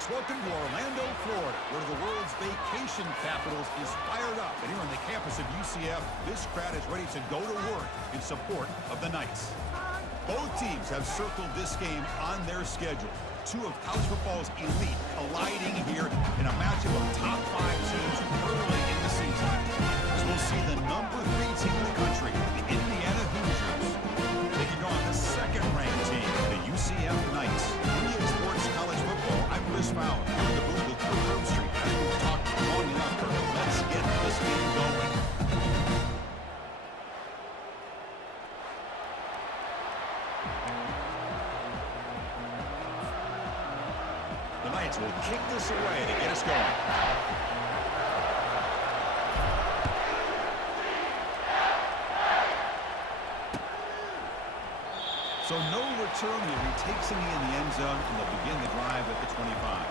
folks. Welcome to Orlando, Florida, where the world's vacation capitals is fired up. And here on the campus of UCF, this crowd is ready to go to work in support of the Knights. Both teams have circled this game on their schedule. Two of college football's elite colliding here in a matchup of top 5 teams early in the season. As we'll see the number 3 team in the country, the Indiana Hoosiers, taking on the second-ranked team, the UCF Knights. Sports College Football. I'm Chris Fowler, here in the booth with Kirk Herbstreit. I think we've talked long enough, Kirk. Let's get this game going. The Knights will kick this away to get us going. So no return here. He takes it in the end zone, and they'll begin the drive at the 25.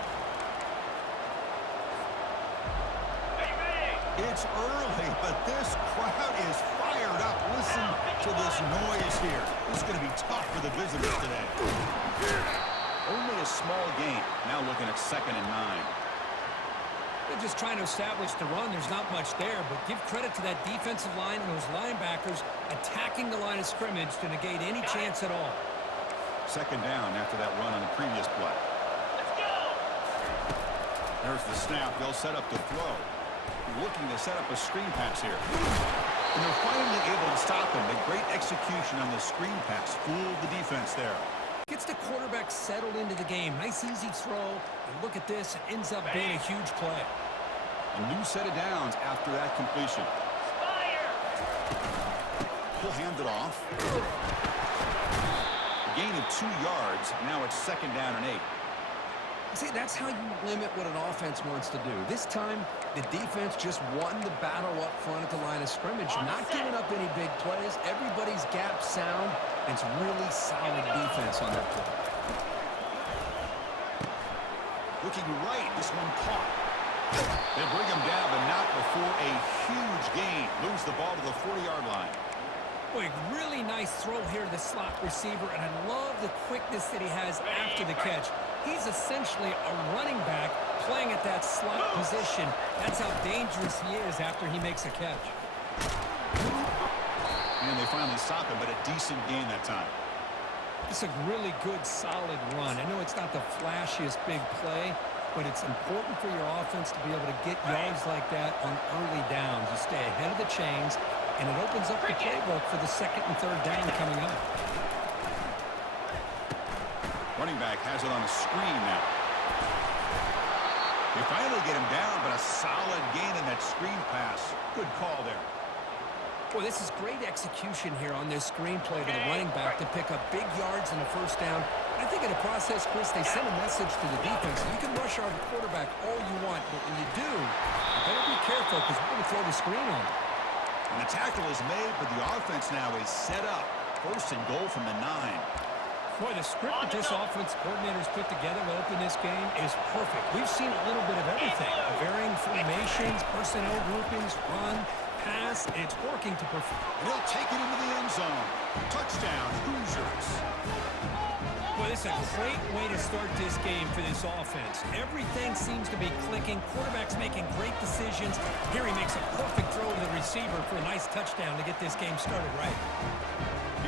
It's early, but this crowd is fired up. Listen to this noise here. This is going to be tough for the visitors today. Only a small gain. Now looking at 2nd and 9. They're just trying to establish the run. There's not much there, but give credit to that defensive line and those linebackers attacking the line of scrimmage to negate any chance at all. 2nd down after that run on the previous play. Let's go! There's the snap. They'll set up to throw. Looking to set up a screen pass here. And they're finally able to stop him. The great execution on the screen pass fooled the defense there. Gets the quarterback settled into the game. Nice, easy throw. And look at this. It ends up being a huge play. A new set of downs after that completion. He'll hand it off. A gain of 2 yards. Now it's 2nd down and 8. See, that's how you limit what an offense wants to do. This time, the defense just won the battle up front at the line of scrimmage, not giving up any big plays. Everybody's gap sound. It's really solid defense on that play. Looking right, this one caught. They bring him down, but not before a huge gain. Moves the ball to the 40-yard line. Boy, really nice throw here to the slot receiver, and I love the quickness that he has after the catch. He's essentially a running back playing at that slot position. That's how dangerous he is after he makes a catch. And they finally stop him, but a decent gain that time. It's a really good, solid run. I know it's not the flashiest big play, but it's important for your offense to be able to get yards like that on early downs. You stay ahead of the chains, and it opens up the playbook for the 2nd and 3rd down coming up. Running back has it on a screen now. They finally get him down, but a solid gain in that screen pass. Good call there. Boy, this is great execution here on this screen play to the running back to pick up big yards in the 1st down. I think in the process, Chris, they send a message to the defense. You can rush our quarterback all you want, but when you do, you better be careful because we're going to throw the screen on him. And the tackle is made, but the offense now is set up. 1st and goal from the 9. Boy, the script that this offense coordinator's put together to open this game is perfect. We've seen a little bit of everything. Varying formations, personnel groupings, run, pass. It's working to perfection. And he'll take it into the end zone. Touchdown, Hoosiers. Boy, this is a great way to start this game for this offense. Everything seems to be clicking. Quarterback's making great decisions. Here he makes a perfect throw to the receiver for a nice touchdown to get this game started right.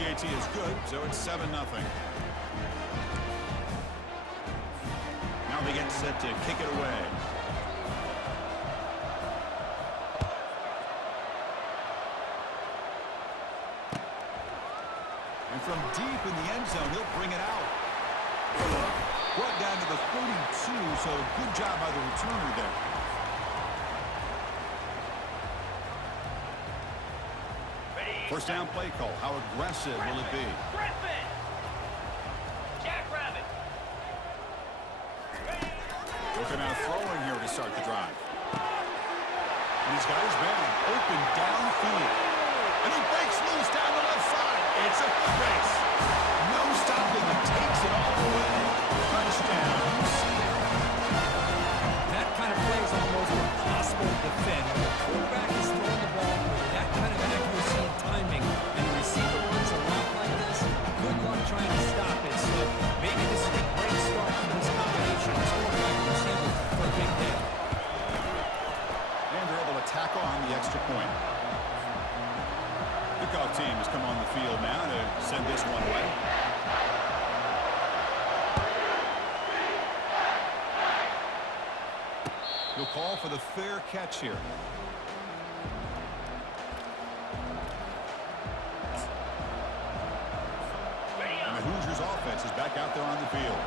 PAT is good, so it's 7-0. Now they get set to kick it away. And from deep in the end zone, he'll bring it out. Brought down to the 42, so good job by the returner there. First down play call. How aggressive will it be? Looking at throwing here to start the drive. And he's got his man open downfield. And he breaks loose down the left side. It's a foot race. No stopping him. Takes it all the way. Touchdown. That kind of play is almost impossible to defend. When the quarterback is throwing the ball with that kind of accuracy and timing, and the receiver runs a route like this, good luck trying to stop it. So maybe this is a great start for this combination. This quarterback He'll call for the fair catch here. And the Hoosiers offense is back out there on the field.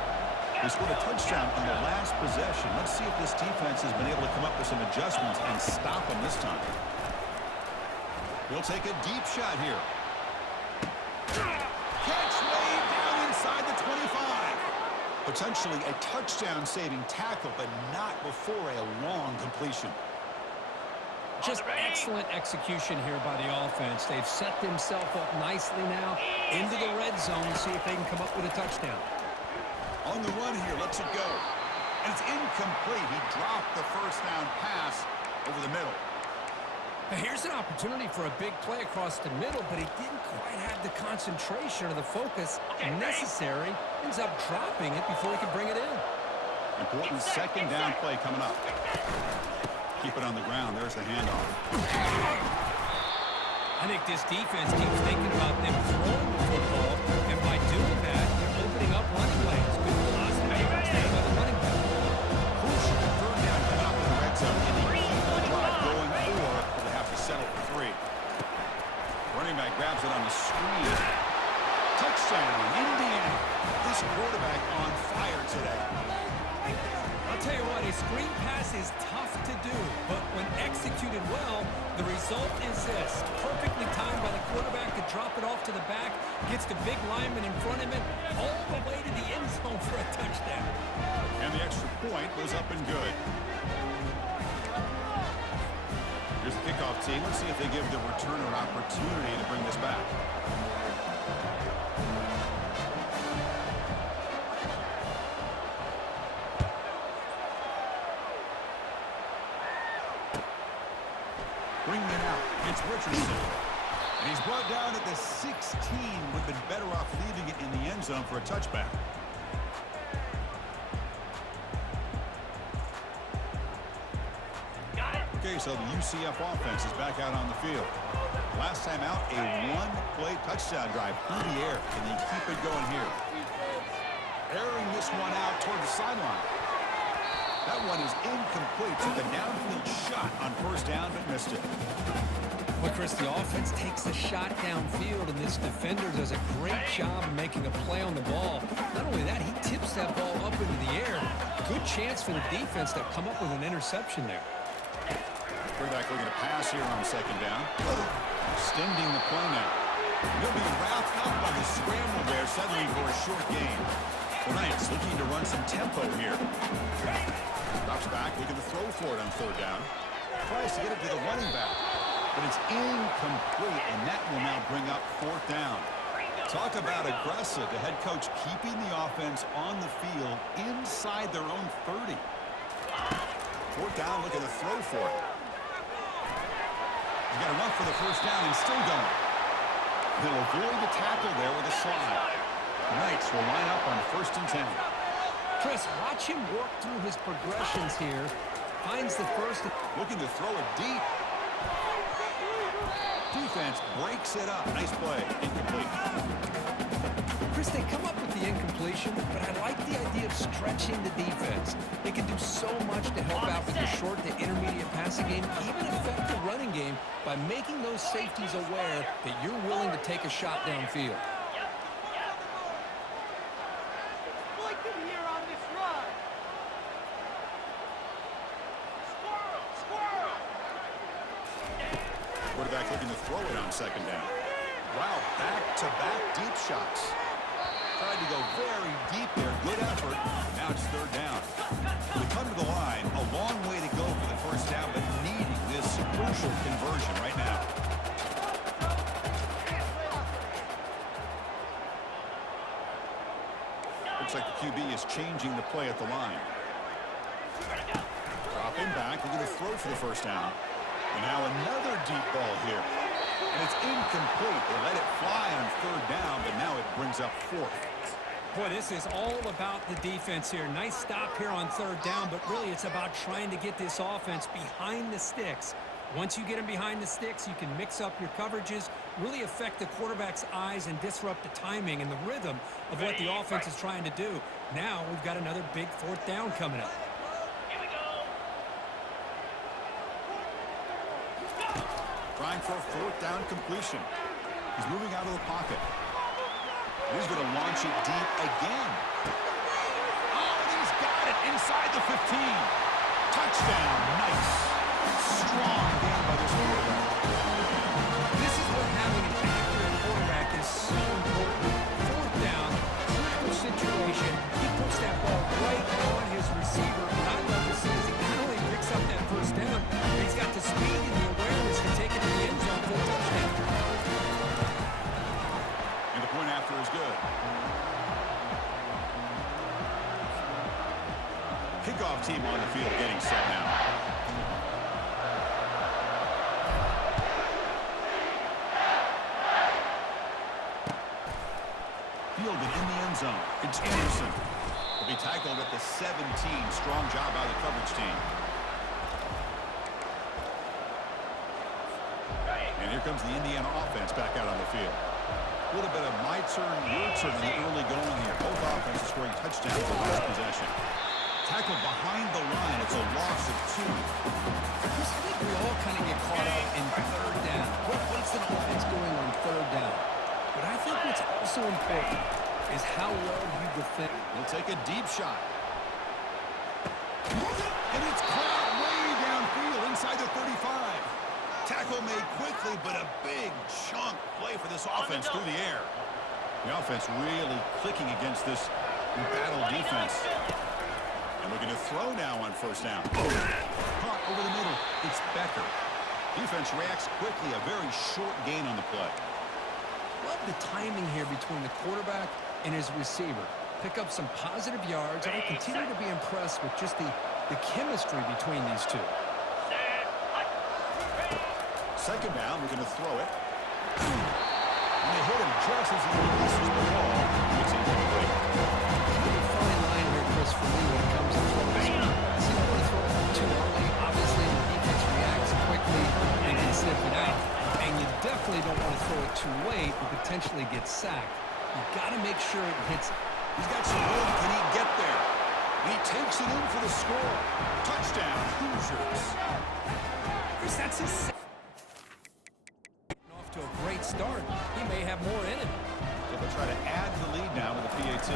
They scored a touchdown on the last possession. Let's see if this defense has been able to come up with some adjustments and stop them this time. He'll take a deep shot here. Catch way down inside the 25. Potentially a touchdown-saving tackle, but not before a long completion. Just excellent execution here by the offense. They've set themselves up nicely now into the red zone to see if they can come up with a touchdown. On the run here, lets it go. And it's incomplete. He dropped the first down pass over the middle. Now here's an opportunity for a big play across the middle, but he didn't quite have the concentration or the focus necessary. Ends up dropping it before he could bring it in. Important second down play coming up. Keep it on the ground. There's the handoff. I think this defense keeps thinking about them throwing the football, and by doing that, they're opening up running lanes. Good positive yards there by the running back. Crucial third down coming up in the red zone. Can they keep the drive going, or will they have to settle for 3? Running back grabs it on the screen. Touchdown, Indiana. This quarterback on fire today. I'll tell you what, a screen pass is tough to do, but when executed well, the result is this. Perfectly timed by the quarterback to drop it off to the back, gets the big lineman in front of him, all the way to the end zone for a touchdown. And the extra point was up and good. Here's the kickoff team. Let's see if they give the returner an opportunity to bring this back. Bringing it out, it's Richardson. And he's brought down at the 16. Would have been better off leaving it in the end zone for a touchback. Okay, so the UCF offense is back out on the field. Last time out, a one-play touchdown drive through the air. Can they keep it going here? Airing this one out toward the sideline. That one is incomplete. Took a downfield shot on first down, but missed it. Well, Chris, the offense takes a shot downfield, and this defender does a great job of making a play on the ball. Not only that, he tips that ball up into the air. Good chance for the defense to come up with an interception there. Quarterback looking to pass here on second down. Extending the play now. He'll be wrapped up by the scramble there, settling for a short gain. The Knights looking to run some tempo here. Drops back, looking to throw for it on third down. Tries to get it to the running back, but it's incomplete, and that will now bring up fourth down. Talk about aggressive. The head coach keeping the offense on the field inside their own 30. Fourth down, looking to throw for it. He's got a run for the first down and still going. He'll avoid the tackle there with a slide. The Knights will line up on first and 10. Chris, watch him work through his progressions here. Finds the first. Looking to throw it deep. Defense breaks it up. Nice play. Incomplete. Chris, they come up with the incompletion, but I like the idea of stretching the defense. They can do so much to help out with the short to intermediate passing game, even affect the running game by making those safeties aware that you're willing to take a shot downfield. Quarterback looking to throw it on second down. Wow, back-to-back deep shots. Tried to go very deep there. Good effort. Now it's third down. They come to the line. A long way to go for the first down, but needing this crucial conversion right now. Looks like the QB is changing the play at the line. Dropping back, looking to throw for the first down. And now another deep ball here. And it's incomplete. They let it fly on third down, but now it brings up fourth. Boy, this is all about the defense here. Nice stop here on third down, but really it's about trying to get this offense behind the sticks. Once you get them behind the sticks, you can mix up your coverages, really affect the quarterback's eyes and disrupt the timing and the rhythm of what the offense is trying to do. Now we've got another big fourth down coming up. Trying for a fourth down completion. He's moving out of the pocket. He's going to launch it deep again. Oh, and he's got it inside the 15. Touchdown. Nice. Strong game by this quarterback. This is what having an accurate quarterback is so important. Fourth down, critical situation. He puts that ball right on his receiver. What I love to see is he not only picks up that first down, but he's got the speed and the awareness to take it to the end zone for a touchdown. And the point after is good. Kickoff team on the field getting set now. Fielded in the end zone. It's Anderson. He'll be tackled at the 17. Strong job by the coverage team. And here comes the Indiana offense back out on the field. A little bit of my turn, your turn in the early going here. Both offenses scoring touchdowns in last possession. Tackled behind the line. It's a loss of 2. Chris, I think we all kind of get caught up in third down. What's an offense doing on third down? But I think what's also important is how well you defend. He'll take a deep shot. And it's caught way downfield inside the 35. Tackle made quickly, but a big chunk play for this offense through the air. The offense really clicking against this battle defense. And looking to throw now on first down. Caught over the middle. It's Becker. Defense reacts quickly. A very short gain on the play. Love the timing here between the quarterback and his receiver. Pick up some positive yards, and I continue to be impressed with just the chemistry between these two. Second down, we're going to throw it. And they hit him just as he releases the ball. It's incomplete. Kind of a fine line here, Chris, for me when it comes to throwing this one. So you don't want to throw it too early. Obviously, the defense reacts quickly and can sniff it out. And you definitely don't want to throw it too late and potentially get sacked. You've got to make sure it hits. He's got some room. Can he get there? And he takes it in for the score. Touchdown, Hoosiers. Chris, that's his off to a great start. He may have more in it. So they'll try to add the lead now with the PAT.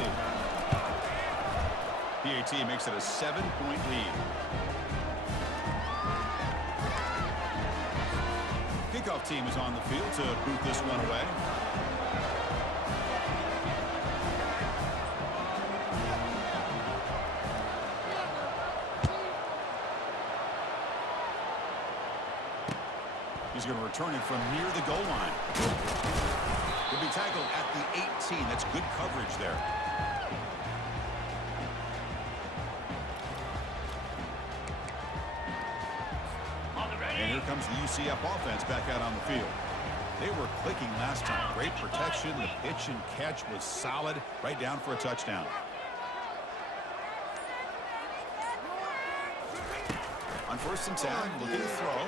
PAT makes it a 7-point lead. Kickoff team is on the field to boot this one away. He's going to return it from near the goal line. He'll be tackled at the 18. That's good coverage there. And here comes the UCF offense back out on the field. They were clicking last time. Great protection. The pitch and catch was solid. Right down for a touchdown. On 1st and 10, looking to throw.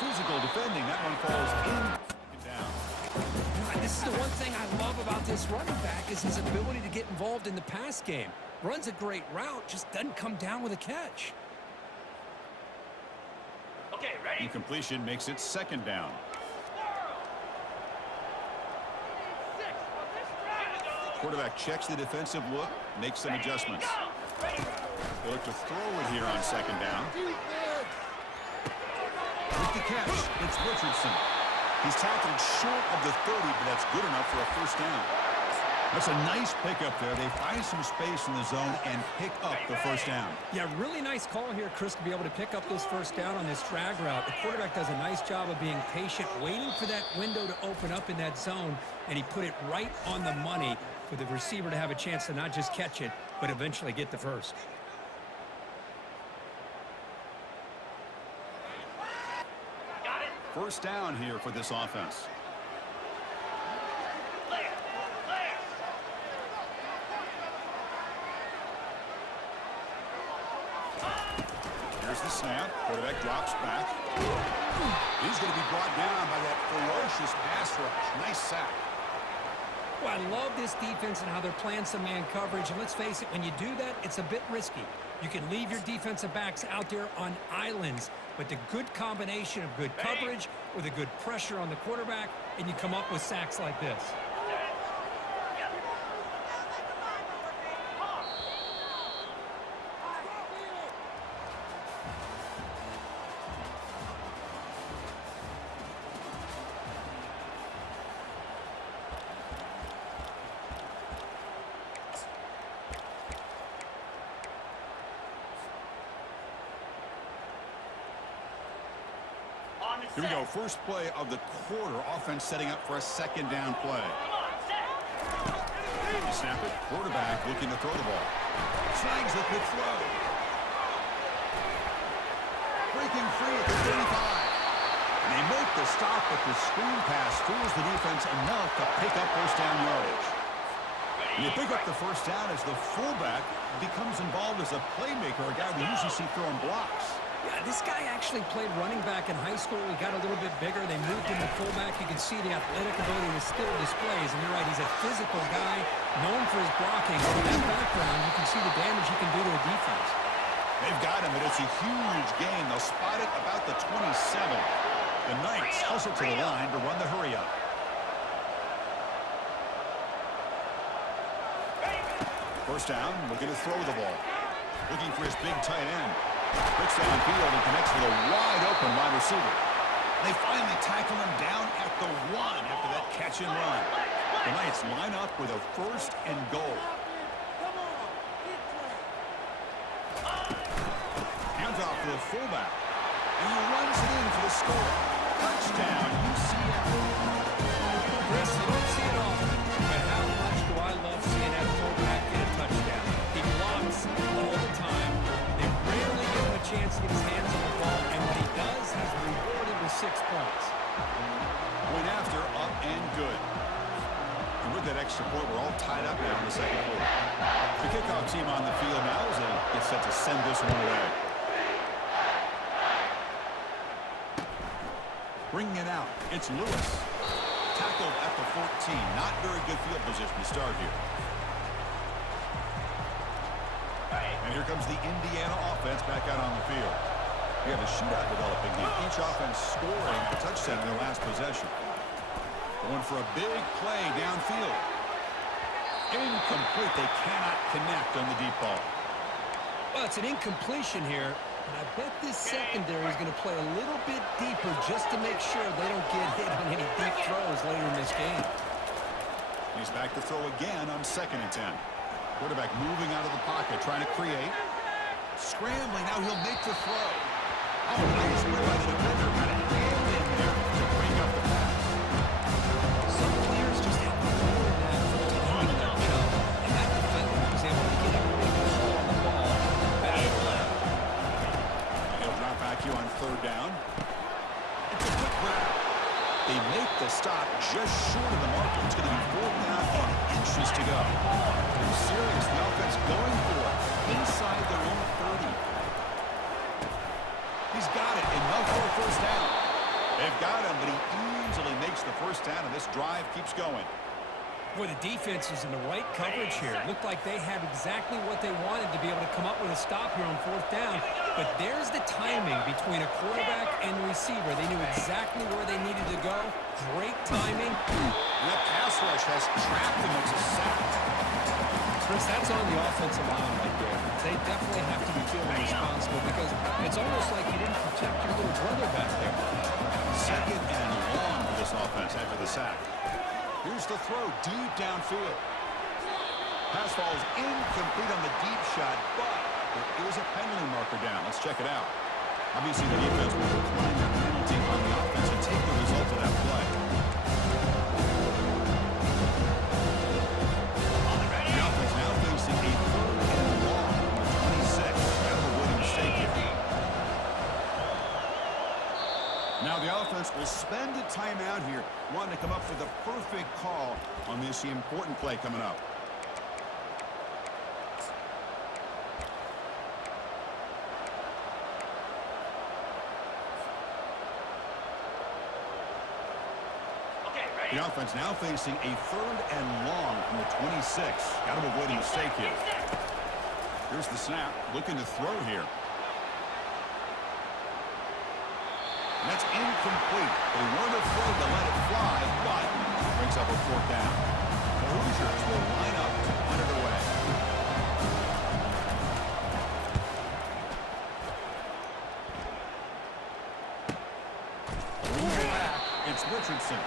Physical defending. That one falls in down. This is the one thing I love about this running back is his ability to get involved in the pass game. Runs a great route, just doesn't come down with a catch. Okay, ready? Incompletion makes it 2nd down. Quarterback checks the defensive look, makes some adjustments. They look to throw it here on 2nd down. With the catch, it's Richardson. He's tackled short of the 30, but that's good enough for a 1st down. That's a nice pickup there. They find some space in the zone and pick up the 1st down. Yeah, really nice call here, Chris, to be able to pick up this 1st down on this drag route. The quarterback does a nice job of being patient, waiting for that window to open up in that zone, and he put it right on the money for the receiver to have a chance to not just catch it, but eventually get the 1st. Got it. 1st down here for this offense. Here's the snap. Quarterback drops back. He's going to be brought down by that ferocious pass rush. Nice sack. Well, I love this defense and how they're playing some man coverage. And let's face it, when you do that, it's a bit risky. You can leave your defensive backs out there on islands, but the good combination of good coverage with a good pressure on the quarterback, and you come up with sacks like this. Here we go, first play of the quarter. Offense setting up for a second down play. Snap it, quarterback looking to throw the ball. Snags the quick throw. Breaking free at the 35. And they make the stop, but the screen pass fools the defense enough to pick up first down yardage. And you pick up the first down as the fullback becomes involved as a playmaker, a guy we usually see throwing blocks. Yeah, this guy actually played running back in high school. He got a little bit bigger. They moved him to fullback. You can see the athletic ability and the skill displays. And you're right, he's a physical guy, known for his blocking. With that background, you can see the damage he can do to a defense. They've got him, but it's a huge gain. They'll spot it about the 27. The Knights hustle to the line to run the hurry up. First down, looking to throw the ball. Looking for his big tight end. Looks downfield and connects with a wide-open wide receiver. They finally tackle him down at the 1 after that catch and run. The Knights line up with a first and goal. Hands off to the fullback. And he runs it in for the score. Touchdown, UCF. Chris, you don't see it often, but how much do I love seeing that fullback get a touchdown? He blocks all the time. They rarely give him a chance to get his hands on the ball, and when he does, he's rewarded with 6 points. Point after, up and good. And with that extra point, we're all tied up now in the second quarter. The kickoff team on the field now as they get set to send this one away. Bringing it out, it's Lewis. Tackled at the 14. Not very good field position to start here. And here comes the Indiana offense back out on the field. We have a shootout developing here. Each offense scoring a touchdown in their last possession. Going for a big play downfield. Incomplete. They cannot connect on the deep ball. Well, it's an incompletion here, but I bet this secondary is going to play a little bit deeper just to make sure they don't get hit on any deep throws later in this game. He's back to throw again on 2nd and 10. Quarterback moving out of the pocket, trying to create. Scrambling, now he'll make the throw. Oh, nice play by the defender. Got a hand in there to break up the pass. Some players just have to learn that from timing that jump, and that defender was able to get a big pull on the ball and battle it out. He'll drop back here on 3rd down. It's a quick grab. They make the stop just short of the marker. It's going to be 4th down and inches to go. They're serious. The offense going for it inside their own 30. He's got it. Enough for a first down. They've got him, but he easily makes the first down, and this drive keeps going. Boy, the defense is in the right coverage here. It looked like they had exactly what they wanted to be able to come up with a stop here on 4th down. But there's the timing between a quarterback and the receiver. They knew exactly where they needed to go. Great timing. And that pass rush has trapped him. It's a sack. Chris, that's on the offensive line right there. They definitely have to be feeling responsible because it's almost like you didn't protect your little brother back there. 2nd and long for this offense after the sack. Here's the throw deep downfield. Pass falls incomplete on the deep shot, but there is a penalty marker down. Let's check it out. Obviously, the defense will decline that penalty on the offense and take the result of that play. The offense now facing a 3rd and long from the 26. Kind of avoiding a mistake here. Now the offense will spend a timeout here, wanting to come up with a perfect call on this important play coming up. The offense now facing a 3rd and long from the 26. Got to avoid a mistake here. Here's the snap, looking to throw here. And that's incomplete. They weren't afraid to let it fly, but brings up a 4th down. The Hoosiers will line up to punt it away. It's Richardson.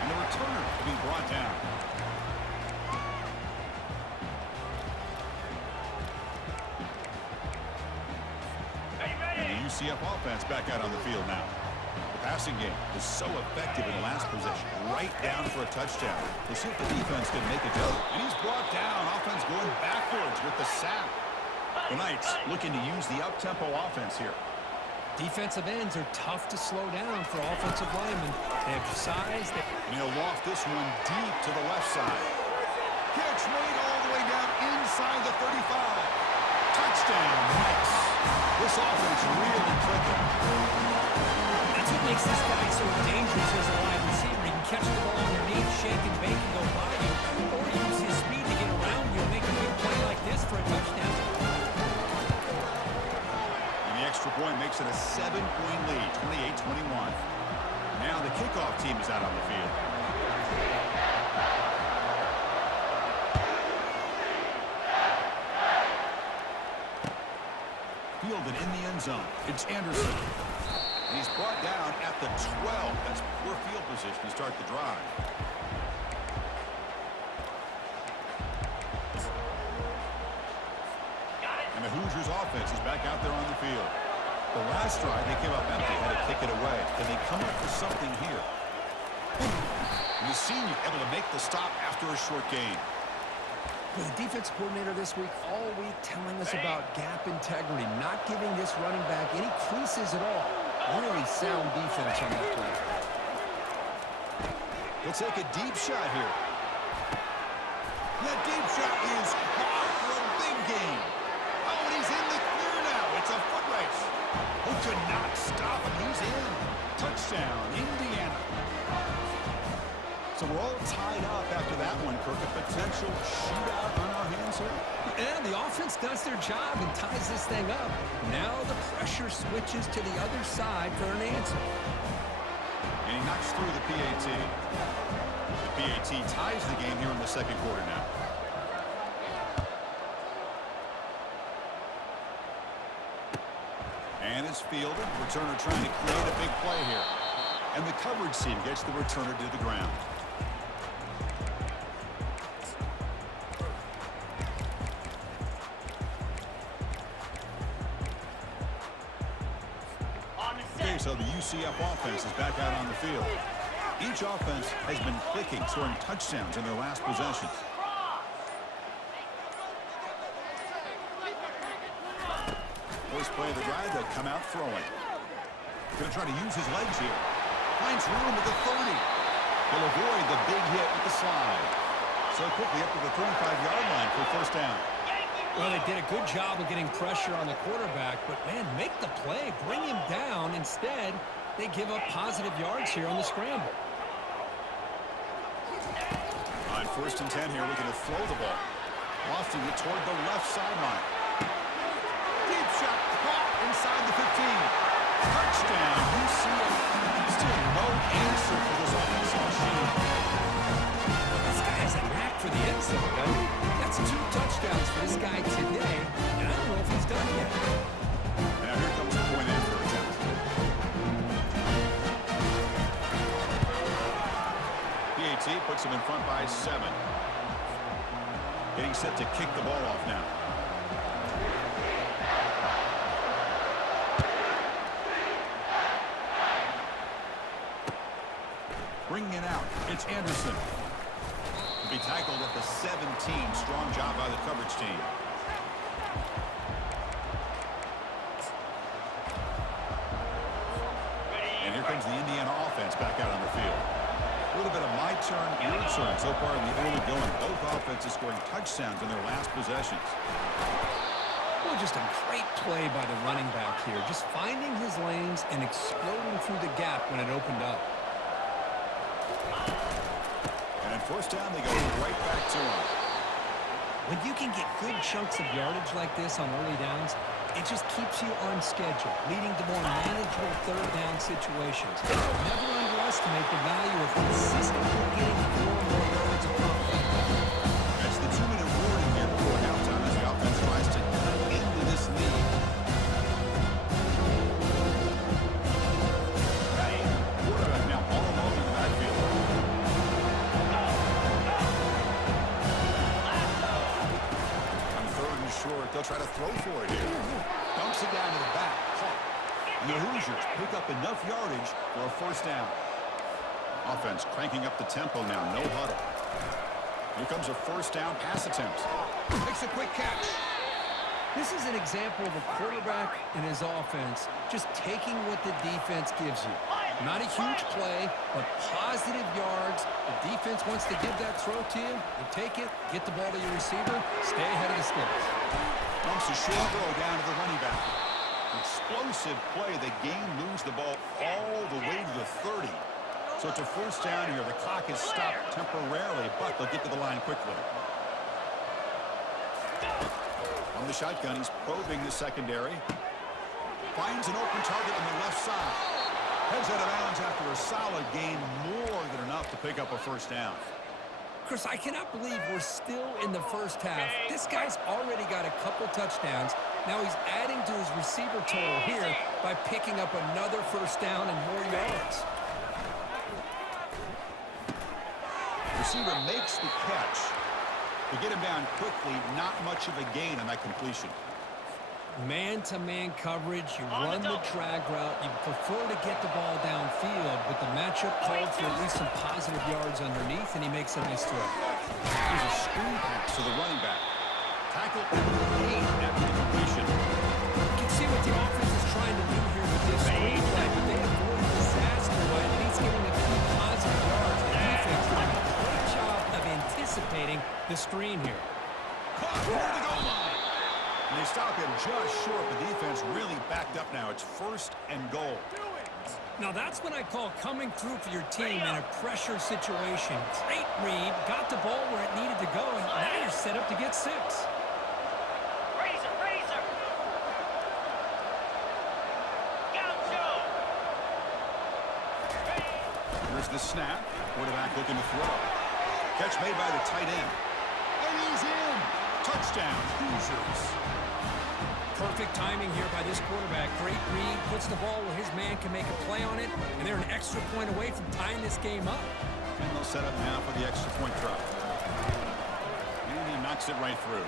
And the returner to be brought down. And the UCF offense back out on the field now. The passing game was so effective in the last possession. Right down for a touchdown. We'll see if the defense can make it go. And he's brought down. Offense going backwards with the sack. The Knights looking to use the up-tempo offense here. Defensive ends are tough to slow down for offensive linemen. They have size. And he'll loft this one deep to the left side. Catch made all the way down inside the 35. Touchdown, Knights. This offense really clicking. That's what makes this guy so dangerous as a wide receiver. He can catch the ball underneath, shake and bake and go by you, or use his speed to get around you and make a big play like this for a touchdown. Extra point makes it a 7-point lead, 28-21. Now the kickoff team is out on the field. Fielded in the end zone. It's Anderson. And he's brought down at the 12. That's poor field position to start the drive. And the Hoosiers offense is back out there on the field. The last drive, they came up empty, had to kick it away. Can they come up with something here? And the senior able to make the stop after a short gain. The defense coordinator this week, all week, telling us about gap integrity, not giving this running back any creases at all. Really sound defense on that play. He'll take a deep shot here. That deep shot is caught for a big gain. Oh, and he's in the clear now. It's a foot race. Who could not stop him? He's in. Touchdown, Indiana. So we're all tied up after that one, Kirk. A potential shootout on our hands here. And the offense does their job and ties this thing up. Now the pressure switches to the other side for an answer. And he knocks through the PAT. The PAT ties the game here in the second quarter now. And it's fielded. Returner trying to create a big play here. And the coverage team gets the returner to the ground. Okay, so the UCF offense is back out on the field. Each offense has been clicking, scoring touchdowns in their last possessions. First play of the drive, they'll come out throwing. Going to try to use his legs here. Finds room at the 30. He'll avoid the big hit with the slide. So quickly up to the 35-yard line for first down. Well, they did a good job of getting pressure on the quarterback, but, man, make the play, bring him down. Instead, they give up positive yards here on the scramble. On 1st and 10 here, looking to throw the ball. Lofting it toward the left sideline. Deep shot caught inside the 15. Touchdown, UCF. Still no answer for this offensive machine. This guy has a knack for the end zone, though. That's 2 touchdowns for this guy today, and I don't know if he's done yet. Now here comes the point after attempt. PAT puts him in front by 7. Getting set to kick the ball off now. Bringing it out, it's Anderson. Be tackled at the 17. Strong job by the coverage team. And here comes the Indiana offense back out on the field. A little bit of my turn, your turn so far in the early going. Both offenses scoring touchdowns in their last possessions. Well, just a great play by the running back here. Just finding his lanes and exploding through the gap when it opened up. And at first down, they go right back to him. When you can get good chunks of yardage like this on early downs, it just keeps you on schedule, leading to more manageable third down situations. Never underestimate the value of consistently getting 4 more yards a pop like that. That's the 2-minute warning here before halftime as the offense tries to cut into this lead. Quarterback now all alone in the backfield. On 3rd and short, they'll try to throw for it here. Dumps it down to the back. And the Hoosiers pick up enough yardage for a 1st down. Offense cranking up the tempo now. No huddle. Here comes a 1st down pass attempt. Makes a quick catch. This is an example of a quarterback and his offense just taking what the defense gives you. Not a huge play, but positive yards. The defense wants to give that throw to you. You take it, get the ball to your receiver, stay ahead of the sticks. Dumps a short throw down to the running back. Explosive play. The game moves the ball all the way to the 30. So it's a 1st down here. The clock is stopped temporarily, but they'll get to the line quickly. On the shotgun, he's probing the secondary. Finds an open target on the left side. Heads out of bounds after a solid gain, more than enough to pick up a 1st down. Chris, I cannot believe we're still in the 1st half. This guy's already got a couple touchdowns. Now he's adding to his receiver total here by picking up another 1st down and more yards. Receiver makes the catch. To get him down quickly, not much of a gain on that completion. Man-to-man coverage, you run the drag route. You prefer to get the ball downfield, but the matchup called for at least some positive yards underneath, and he makes a nice throw. Here's a screen pass to the running back. Tackle at the 8 after the completion. You can see what the offense is trying to do here with this screen play, but they avoid disaster by at least getting a few positive yards. The defense doing a great job of anticipating the screen here. Caught over the goal line. And they stop him just short. The defense really backed up now. It's 1st and goal. Now that's what I call coming through for your team in a pressure situation. Great read, got the ball where it needed to go, and now you're set up to get 6. Razor, razor. Gaucho. Here's the snap. Quarterback looking to throw. Catch made by the tight end. And he's in. Touchdown, Hoosiers. Perfect timing here by this quarterback. Great read, puts the ball where his man can make a play on it, and they're an extra point away from tying this game up. And they'll set up now for the extra point try. And he knocks it right through.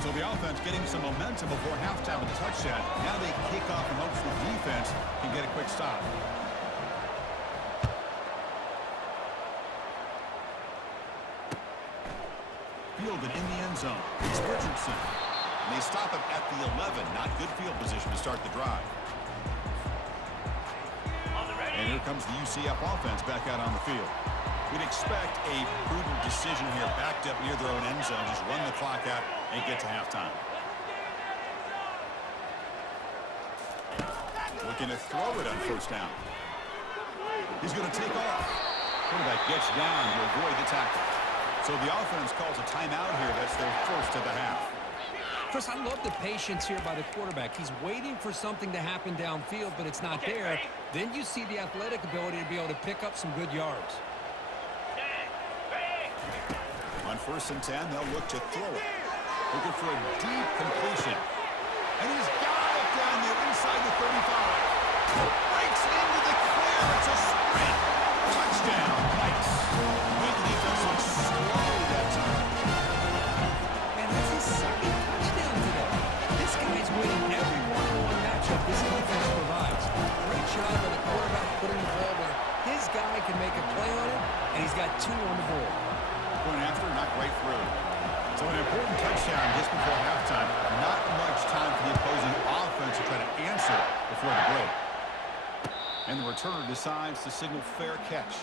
So the offense getting some momentum before halftime with the touchdown. Now they kick off and hopes the defense can get a quick stop. Fielded in the end zone. It's Richardson. And they stop him at the 11. Not good field position to start the drive. And here comes the UCF offense back out on the field. We'd expect a prudent decision here, backed up near their own end zone. Just run the clock out and get to halftime. Looking to throw it on 1st down. He's going to take off. Quarterback gets down to avoid the tackle. So the offense calls a timeout here. That's their 1st of the half. Chris, I love the patience here by the quarterback. He's waiting for something to happen downfield, but it's not there. Then you see the athletic ability to be able to pick up some good yards. On 1st and 10, they'll look to throw it. Looking for a deep completion. And he's got it down there inside the 35. Breaks into the clear. It's a sprint. Touchdown. Nice. Good defense looks slow that time. Man, that's his 2nd touchdown today. This guy's winning every one-on-one matchup this defense provides. Great job by the quarterback putting the ball where his guy can make a play on it, and he's got 2 on the board. Going after, knocked right through. So an important touchdown just before halftime. Not much time for the opposing offense to try to answer before the break. And the returner decides to signal fair catch.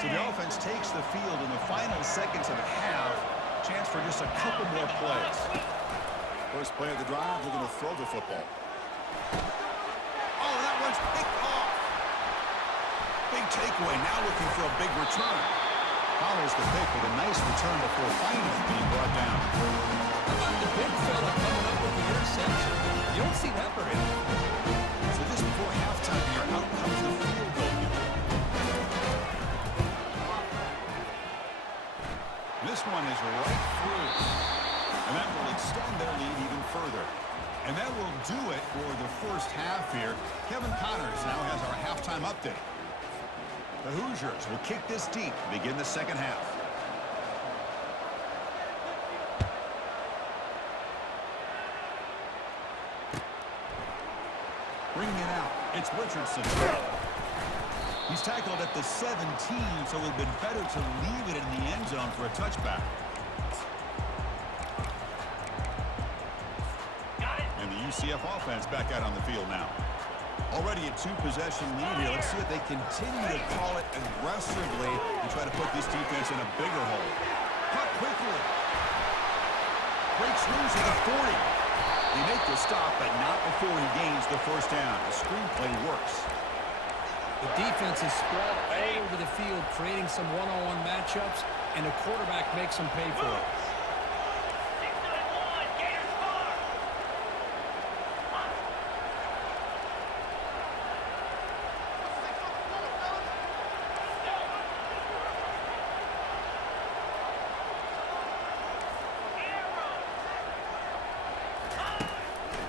So the offense takes the field in the final seconds of the half. Chance for just a couple more plays. First play of the drive, they're going to throw the football. Oh, that one's picked off. Big takeaway, now looking for a big return. Follows the pick with a nice return before finally being brought down. How about the big fella coming up with the interception? You don't see that very often. So just before halftime here, out comes the field goal unit. This one is right through. And that will extend their lead even further. And that will do it for the first half here. Kevin Connors now has our halftime update. The Hoosiers will kick this deep to begin the second half. Bringing it out, it's Richardson. He's tackled at the 17, so it would have been better to leave it in the end zone for a touchback. And the UCF offense back out on the field now. Already a two-possession lead here. Let's see if they continue to call it aggressively and try to put this defense in a bigger hole. Cut quickly. Breaks loose at the 40. They make the stop, but not before he gains the first down. The screenplay works. The defense is sprawled all over the field, creating some one-on-one matchups, and the quarterback makes them pay for it.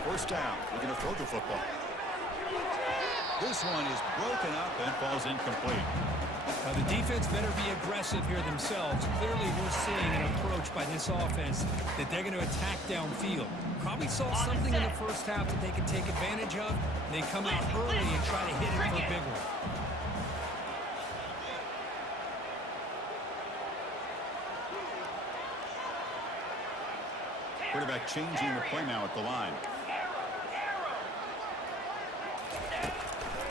First down, we're going to throw the football. This one is broken up and falls incomplete. Now the defense better be aggressive here themselves. Clearly we're seeing an approach by this offense that they're going to attack downfield. Probably saw something in the first half that they can take advantage of. And they come out early and try to hit it for a big one. Quarterback changing the play now at the line.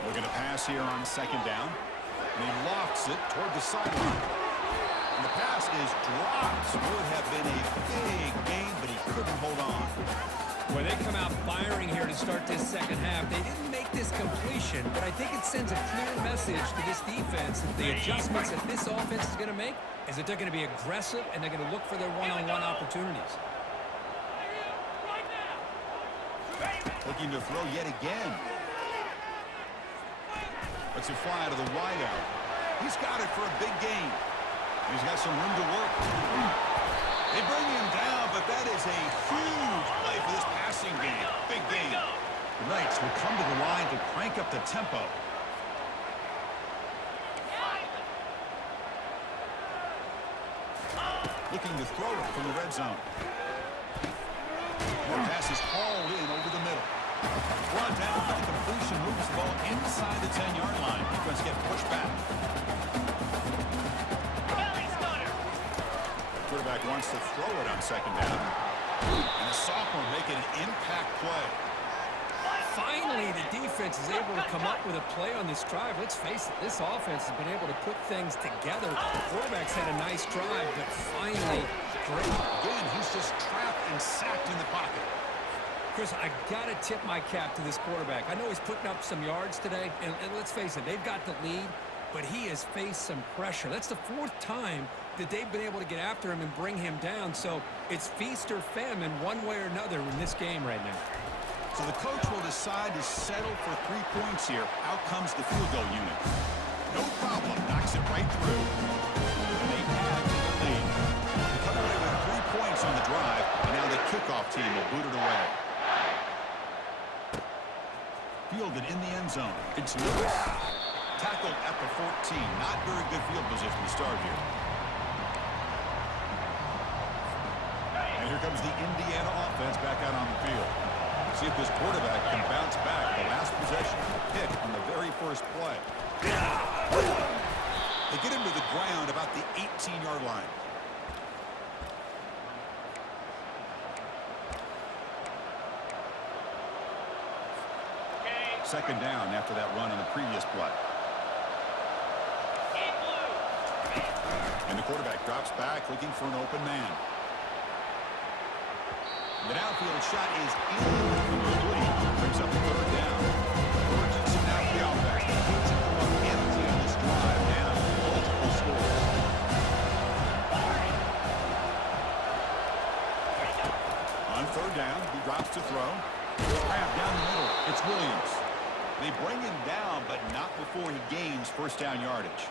We're going to pass here on second down. And he lofts it toward the sideline. And the pass is dropped. Would have been a big gain, but he couldn't hold on. Well, they come out firing here to start this second half. They didn't make this completion, but I think it sends a clear message to this defense that the adjustments that this offense is going to make is that they're going to be aggressive and they're going to look for their one-on-one opportunities. Looking to throw yet again. Lets it fly out of the wideout. He's got it for a big gain. He's got some room to work. They bring him down, but that is a huge play for this passing game. Big gain. The Knights will come to the line to crank up the tempo. Looking to throw it from the red zone. And the pass is hauled in over the middle. Brought down, but the completion moves the ball inside the 10-yard line. Defense get pushed back. Quarterback wants to throw it on second down. And a sophomore making an impact play. Finally, the defense is able to come up with a play on this drive. Let's face it, this offense has been able to put things together. The quarterback's had a nice drive, but finally, great. Again, he's just trapped and sacked in the pocket. Chris, I got to tip my cap to this quarterback. I know he's putting up some yards today, and let's face it, they've got the lead, but he has faced some pressure. That's the fourth time that they've been able to get after him and bring him down, so it's feast or famine one way or another in this game right now. So the coach will decide to settle for 3 points here. Out comes the field goal unit. No problem, knocks it right through. And they add to the lead. They come away with 3 points on the drive, and now the kickoff team will boot it away. Fielded in the end zone. It's Lewis. Tackled at the 14. Not very good field position to start here. And here comes the Indiana offense back out on the field. See if this quarterback can bounce back. The last possession, pick on the very first play. They get him to the ground about the 18-yard line. Second down after that run on the previous play. And the quarterback drops back looking for an open man. The downfield shot is incomplete. Brings up the third down. Urgency now for the offense. They need to come up empty on this drive and multiple scores. On third down, he drops to throw. Grab down the middle. It's Williams. They bring him down, but not before he gains first down yardage.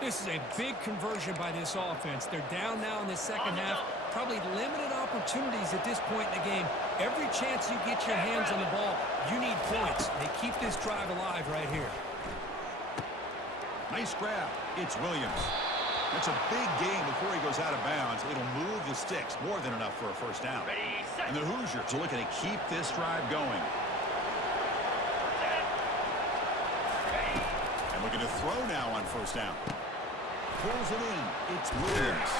This is a big conversion by this offense. They're down now in the second half. Probably limited opportunities at this point in the game. Every chance you get your hands on the ball, you need points. They keep this drive alive right here. Nice grab. It's Williams. That's a big gain before he goes out of bounds. It'll move the sticks more than enough for a first down. Ready, set. And the Hoosiers are looking to keep this drive going. And looking to throw now on first down. Pulls it in. It's Williams.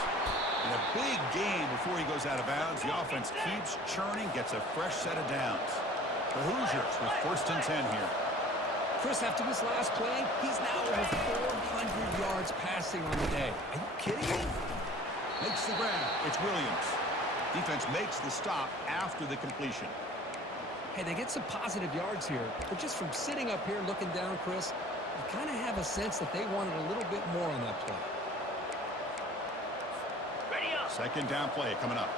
And a big gain before he goes out of bounds. The offense keeps churning, gets a fresh set of downs. The Hoosiers with first and 10 here. Chris, after this last play, he's now over 400 yards passing on the day. Are you kidding me? Makes the grab. It's Williams. Defense makes the stop after the completion. Hey, they get some positive yards here. But just from sitting up here looking down, Chris, you kind of have a sense that they wanted a little bit more on that play. Ready up. Second down play coming up.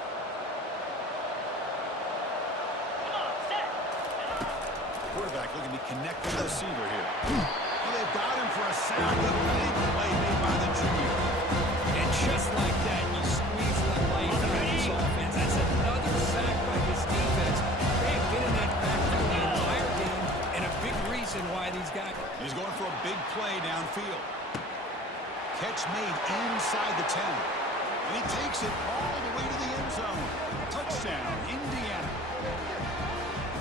Come on, set. Quarterback looking to connect with the receiver here. Well, they've got him for a sack. A big play made by the junior. And just like that, you squeeze the life out of this offense. That's another sack by this defense. They've been in that backfield the entire game, and a big reason why these guys... He's going for a big play downfield. Catch made inside the 10. And he takes it all the way to the end zone. Touchdown, Indiana.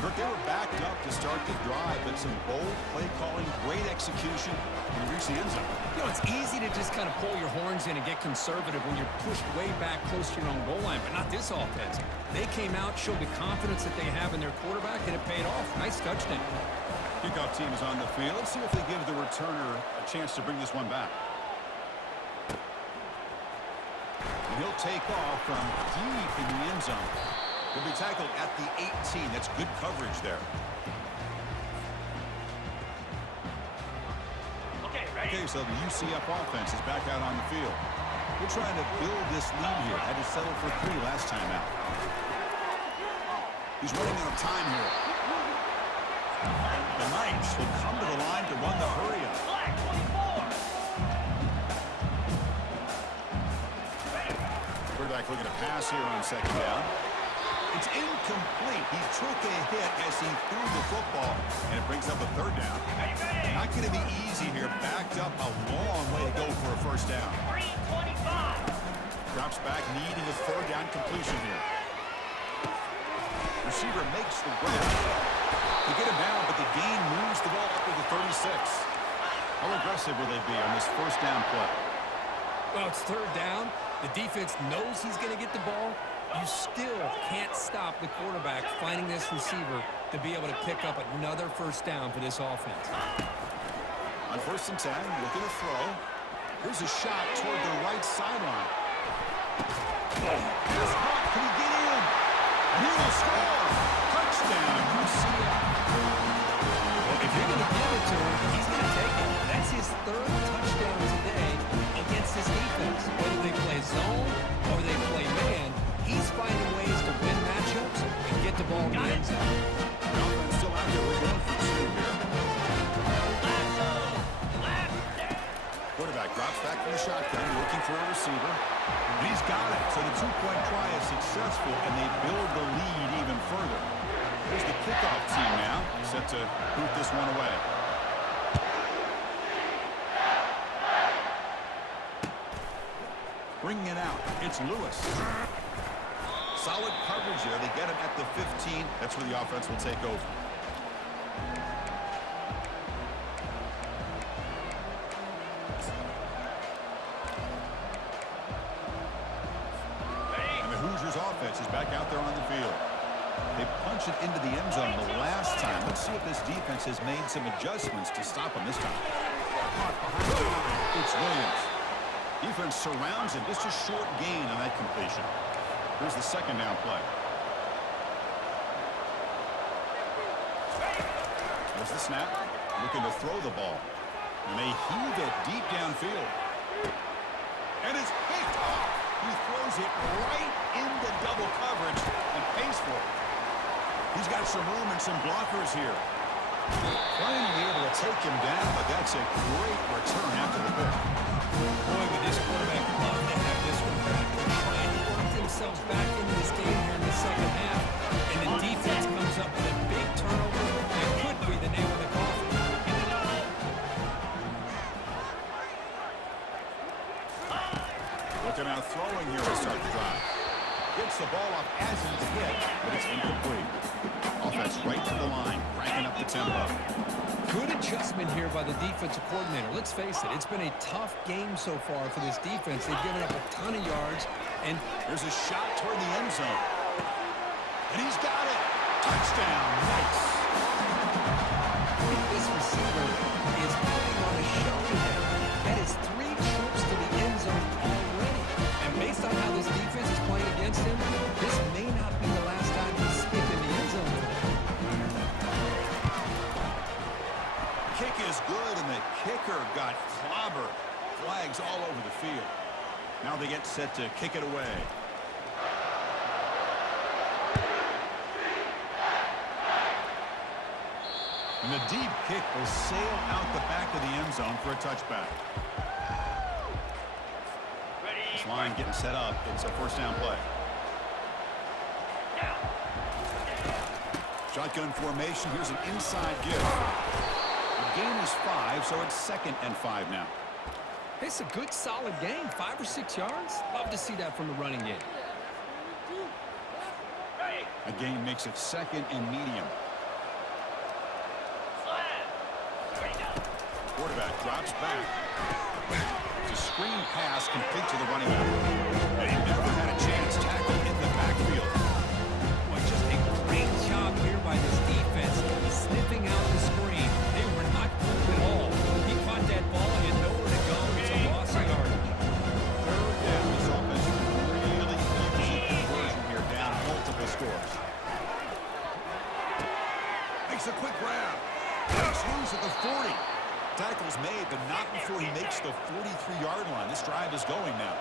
Kirk, they were backed up to start the drive, but some bold play calling, great execution, and they reached the end zone. You know, it's easy to just kind of pull your horns in and get conservative when you're pushed way back close to your own goal line, but not this offense. They came out, showed the confidence that they have in their quarterback, and it paid off. Nice touchdown. Kickoff team is on the field. Let's see if they give the returner a chance to bring this one back. And he'll take off from deep in the end zone. He'll be tackled at the 18. That's good coverage there. Okay, ready. Okay, so the UCF offense is back out on the field. We're trying to build this lead here. Had to settle for 3 last time out. He's running out of time here. The Knights will come to the line to run the hurry-up. Black 24. Quarterback looking to pass here on second down. It's incomplete. He took a hit as he threw the football, and it brings up a third down. Ready, ready. Not going to be easy here. Backed up a long way to go for a first down. 325. Drops back, needing a third down completion here. Receiver makes the grab. They get him down, but the gain moves the ball up to the 36. How aggressive will they be on this first down play? Well, it's third down. The defense knows he's going to get the ball. You still can't stop the quarterback finding this receiver to be able to pick up another first down for this offense. On first and 10, looking to throw. Here's a shot toward the right sideline. This puck, can he get in? And he will score. Touchdown, UCF. Well, if you're going to give it to him, he's going to take it. That's his third touchdown today against this defense. Whether they play zone or they play man, he's finding ways to win matchups and get the ball in the end zone. The offense still out there. We're going for 2 here. Quarterback drops back from the shotgun, looking for a receiver. And he's got it. So the 2-point try is successful, and they build the lead even further. Here's the kickoff team now, set to boot this one away. Bringing it out, it's Lewis. Solid coverage there. They get him at the 15. That's where the offense will take over. And the Hoosiers offense is back out there on the field. They punch it into the end zone the last time. Let's see if this defense has made some adjustments to stop him this time. It's Williams. Defense surrounds him. Just a short gain on that completion. Here's the second down play. There's the snap. Looking to throw the ball. And they heave it deep downfield. And it's picked off. He throws it right into double coverage and pays for it. He's got some room and some blockers here. Finally able to take him down, but that's a great return after the pick. Boy, with this quarterback, love to have this one back. They're trying to work themselves back into this game here in the second half. And the defense comes up with a big turnover that could be the nail in the coffin. Looking out throwing here to start the drive. Gets the ball off as he's hit, but it's incomplete. Offense right to the line, cranking up the tempo. Good adjustment here by the defensive coordinator. Let's face it, it's been a tough game so far for this defense. They've given up a ton of yards. And there's a shot toward the end zone. And he's got it. Touchdown. Nice. This receiver is putting on a show today. That is 3 trips to the end zone already. And based on how this defense is playing against him, this may not be the last time he's skipped in the end zone today. Kick is good, and the kicker got clobbered. Flags all over the field. Now they get set to kick it away. And the deep kick will sail out the back of the end zone for a touchback. This line getting set up. It's a first down play. Shotgun formation. Here's an inside give. The gain is 5, so it's 2nd and 5 now. It's a good, solid game. 5 or 6 yards. Love to see that from the running game. A gain makes it 2nd and medium. Quarterback drops back. It's a screen pass complete to the running back. And he never had a chance tackled in the backfield. Boy, just a great job here by this defense, sniffing out the screen. They were not fooled at all. He caught that ball and had nowhere to go. It's a loss of yardage. Third down. This offense really easy conversion here, down multiple scores. Makes a quick grab. Breaks loose at the 40. Tackle's made, but not before he makes the 43-yard line. This drive is going now.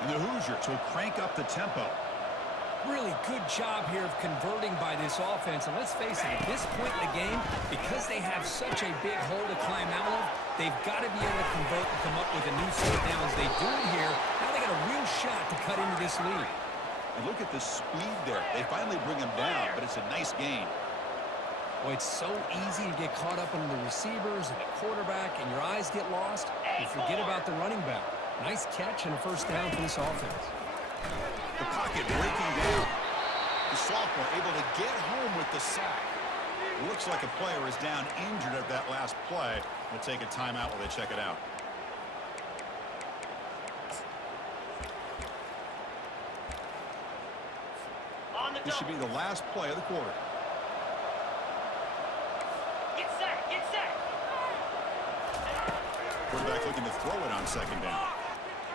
And the Hoosiers will crank up the tempo. Really good job here of converting by this offense. And let's face it, at this point in the game, because they have such a big hole to climb out of, they've got to be able to convert and come up with a new set downs. They do it here. Now they got a real shot to cut into this lead. And look at the speed there. They finally bring him down, but it's a nice gain. Boy, it's so easy to get caught up in the receivers and the quarterback, and your eyes get lost. You forget about the running back. Nice catch and a first down for this offense. The pocket breaking down. The sophomore able to get home with the sack. Looks like a player is down injured at that last play. We'll take a timeout while they check it out. This should be the last play of the quarter. Quarterback looking to throw it on 2nd down.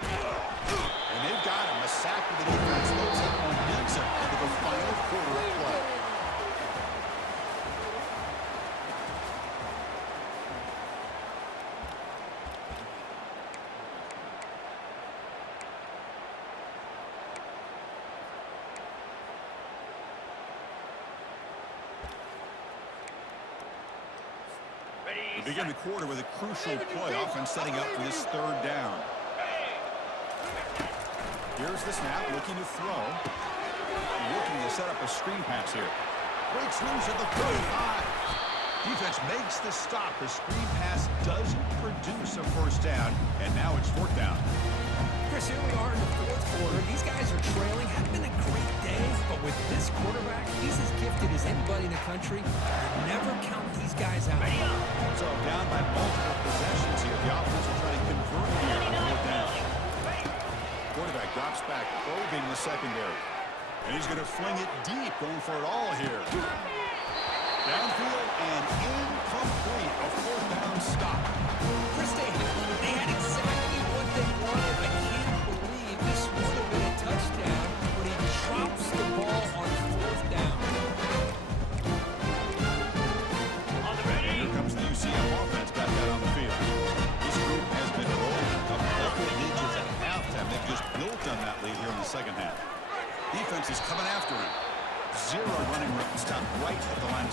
And they've got him. A sack with the defense. Loads up momentum into the final quarter of play. We begin the quarter with a crucial play. Offense setting up for this 3rd down. Here's the snap, looking to throw. Looking to set up a screen pass here. Breaks loose at the 45. Defense makes the stop. The screen pass doesn't produce a first down, and now it's 4th down. Chris, here we are in the 4th quarter. These guys are trailing. Had been a great day, but with this quarterback, he's as gifted as anybody in the country. You never count these guys out. So down by multiple possessions here. The offense will try to convert here on 4th down. Quarterback drops back, probing the secondary. And he's going to fling it deep, going for it all here. Downfield and incomplete. A 4th down stop. Chris, they had exactly what they wanted. I can't believe this would have been a touchdown, but he drops the ball on 4th down. On the ready.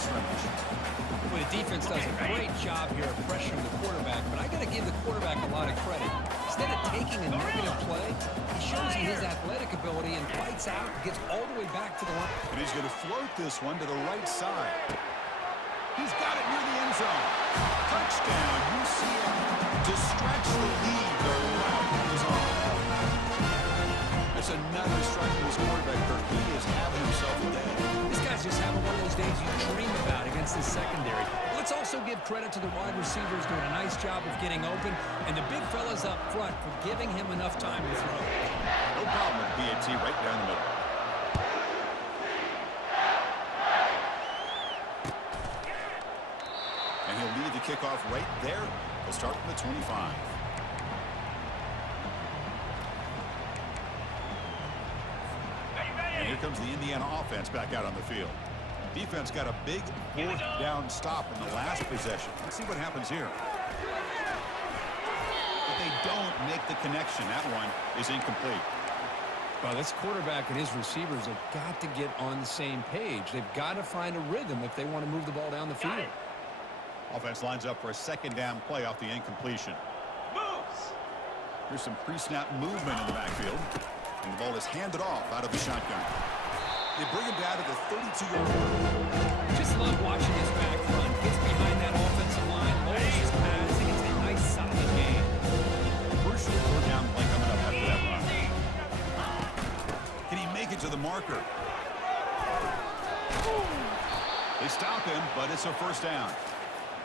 of scrimmage. Well, the defense does a great job here of pressuring the quarterback, but I got to give the quarterback a lot of credit. Instead of taking a negative play, he shows you his athletic ability and fights out, gets all the way back to the line. And he's going to float this one to the right side. He's got it near the end zone. Touchdown, UCF. To stretch the lead, the route is on. That's another strike from his quarterback, Kirk. He is having himself a day. This guy's just having one of those days you dream about against this secondary. Let's also give credit to the wide receivers doing a nice job of getting open, and the big fellas up front for giving him enough time to throw. No problem with PAT right down the middle. And he'll lead the kickoff right there. He'll start from the 25. And here comes the Indiana offense back out on the field. Defense got a big fourth down stop in the last possession. Let's see what happens here. But they don't make the connection. That one is incomplete. Well, this quarterback and his receivers have got to get on the same page. They've got to find a rhythm if they want to move the ball down the field. Offense lines up for a second down play off the incompletion. Moves. Here's some pre-snap movement in the backfield. And the ball is handed off out of the shotgun. They bring him down to the 32-yard line. Just love watching his back run. Gets behind that offensive line, lowers his pads, and it's a nice solid game. Crucial third down play coming up after that run. Can he make it to the marker? They stop him, but it's a first down.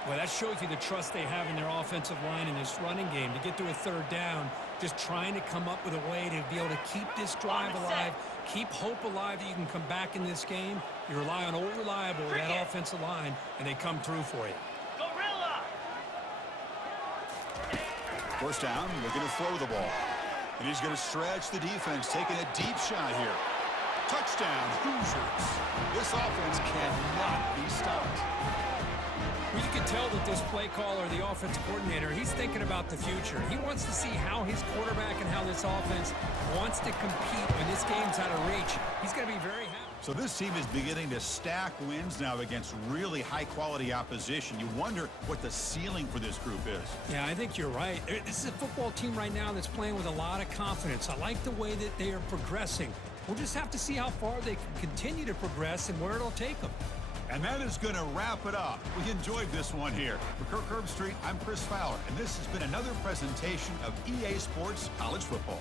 Well, that shows you the trust they have in their offensive line in this running game. To get to a third down, just trying to come up with a way to be able to keep this drive alive, keep hope alive that you can come back in this game. You rely on old reliable, that offensive line, and they come through for you. Gorilla. First down, looking to throw the ball. And he's going to stretch the defense, taking a deep shot here. Touchdown, Hoosiers. This offense cannot be stopped. Well, you can tell that this play caller, the offensive coordinator, he's thinking about the future. He wants to see how his quarterback and how this offense wants to compete when this game's out of reach. He's going to be very happy. So this team is beginning to stack wins now against really high-quality opposition. You wonder what the ceiling for this group is. Yeah, I think you're right. This is a football team right now that's playing with a lot of confidence. I like the way that they are progressing. We'll just have to see how far they can continue to progress and where it'll take them. And that is going to wrap it up. We enjoyed this one here. For Kirk Herbstreit, I'm Chris Fowler, and this has been another presentation of EA Sports College Football.